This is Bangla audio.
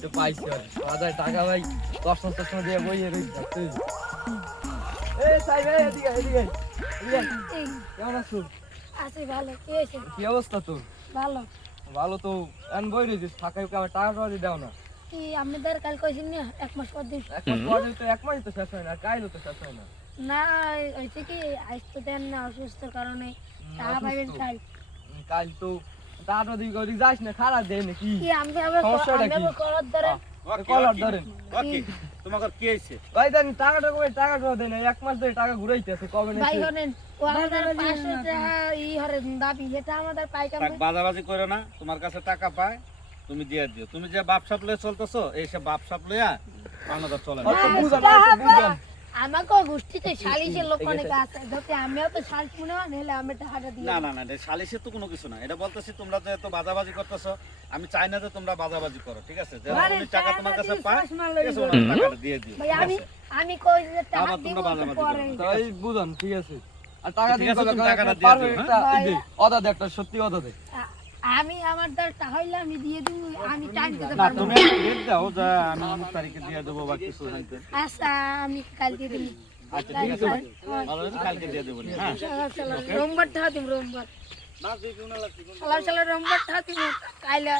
তুই তো পাইছি বাজারে টাকা ভাই কষ্ট দিয়ে বইয়ে রইছিস তুই। এই সাই ভাই এদিকে এদিকে এদিকে কেমন আছো? আছি ভালো। কি হয়েছে? কি অবস্থা তোর? ভালো। ভালো তো এন বই রইছিস ফাঁকা আমার টাকা টাকা দাও না। কি আপনাদের কাল কইছেন না 1 মাস পর দিন? এক মাস পরে তো এক মাসই তো শেষ হয় না কাইলো তো শেষ হয় না। না হইছে কি আজ তো দেন না অসুস্থর কারণে টাকা পাইবেন কাল। কাল তো টাকা দিই করি যাস না খারাপ দেয় না কি? কি আমি আবার সমস্যাটা কি? করার ধরে কলার ধরেন ওকে তোমার কি হইছে? ভাই দেন টাকাটা কই টাকাটা দেন এক মাস ধরে টাকা ঘুরাইতেছে কবে না ভাই হনেন ও আমাদের 500 টাকা ই হরে দাবি এটা আমাদের পাইকাম টাকা বাজাবাজি করো না, তোমার কাছে টাকা পায় তুমি দিয়ে দিও। তুমি যে বাপসাপ লয়ে চলতেছো এই সব বাপসাপ লইয়া আমাদের চলে না। বুঝান আমাকে গোষ্ঠীতে সালিশের লোক অনেক আছে যাতে আমিও তো সালিশ মনে হয় নাহলে আমি টাকাটা দিই না না না, এটা সালিশের তো কোনো কিছু না। এটা বলতেছি তোমরা যে এত বাজাবাজি করতেছো, আমি চাই না যে তোমরা বাজাবাজি করো, ঠিক আছে? যে মানে তুমি টাকা তোমার কাছে পায় ঠিক আছে, টাকা ওনার টাকাটা দিয়ে দিও। ভাই ঠিক আছে? আমি কই যে টাকা আবার দিব তোমরা বাজাবাজি পরে করো। তাই বুঝান ঠিক আছে আর টাকা ঠিক দিন আছে, কবে তুমি টাকাটা দিয়ে পারবে দিও, একটা হ্যাঁ? এই যে অদা দে একটা সত্যি অদা দে আমি আমার দ্বার তাহলে আমি দিয়ে দিব আমি টাইম দিতে না পারবো তুমি না। একটা ডেট দাও যে আমি অমুক তারিখে দিয়ে দেবো বা কিছু জানতে। আচ্ছা আমি কাল দিয়ে দিই আচ্ছা ঠিক আছে, ভালো হয়েছে, কালকে দিয়ে দেবো নি, হ্যাঁ। রোমবার ঠাতিম রোমবার সালাম সালাম রোমবার ঠাতিম কাইলে